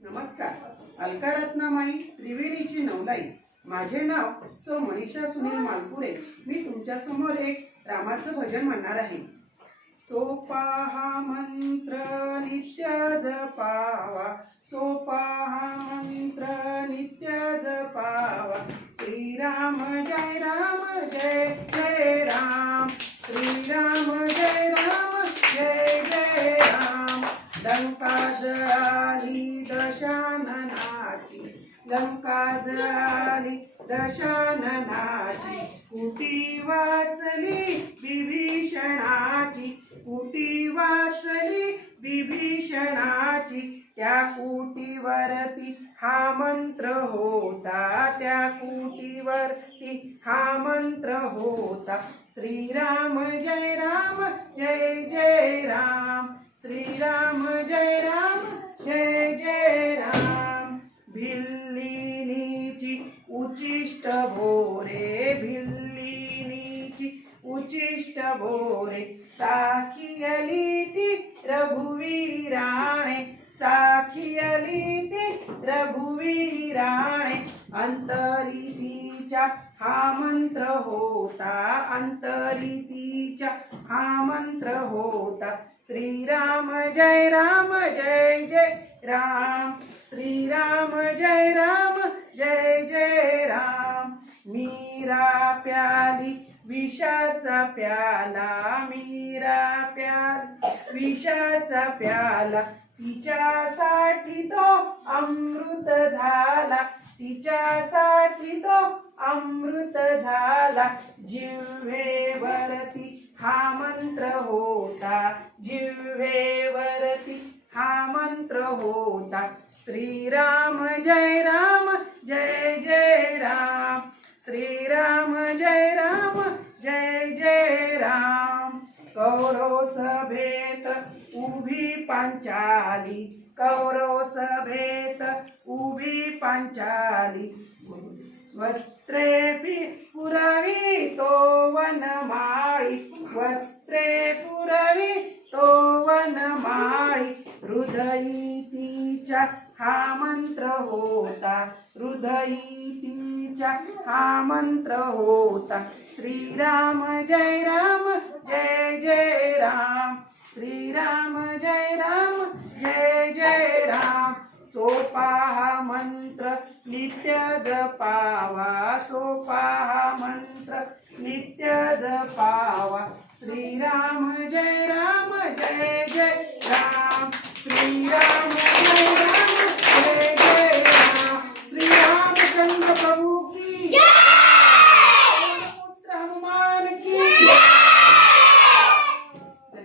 नमस्कार. अलका रत्नामाई त्रिवेणीची नवलाई. माझे नाव सौ मनीषा सुनील मालपुरे. मी तुमच्या समोर एक रामाचं भजन म्हणणार आहे. सोपा हा मंत्र नित्य जपावा, सोपा हा मंत्र नित्य जपावा. श्रीराम जय राम जय जय राम, श्रीराम जय राम जय जय राम. लंका जळाली दशाननाची, लंका जळाली दशाननाची. कुटी वाचली विभीषणाची, कुटी वाचली विभीषणाची. त्या कुटीवरती हा मंत्र होता, त्या कुटीवरती हा मंत्र होता. श्रीराम जय राम जय जय राम, श्रीराम जय राम जय जय राम. भिल्लिनीची उचिष्ट भोरे, भिल्लिनीची उचिष्ट भोरे. चाखियली ती रघुवीराणे, चाखियली ती रघुवीराणे. अंतरितीच्या हा मंत्र होता, अंतरितीच्या हा मंत्र होता. श्रीराम जय राम जय जय राम, श्रीराम जय राम जय जय राम. मीरा प्याली विषाचा प्याला, मीरा प्याली विषाचा प्याला. तिच्यासाठी तो अमृत झाला, तिच्यासाठी तो अमृत झाला. जिव्हेवरती हा मंत्र होता, जिव्हेवरती हा मंत्र होता. श्रीराम जय राम जय जय राम, श्रीराम जय राम जय जय राम. कौरव सभेत उभी पांचाली, कौरव सभेत उभी पांचाली. वस्त्रे पुरवी तो वनमाळी, वस्त्रे पुरवी तो वनमाळी. हृदयी तिच्या हा मंत्र होता, हृदयी तिच्या हा मंत्र होता. श्रीराम जय राम जय जय राम, श्रीराम जय राम जय जय राम. सोपा हा मंत्र नित्य जपावा, सोपा हा मंत्र नित्य जपावा. श्रीराम जय राम जय जय राम, श्रीराम जय राम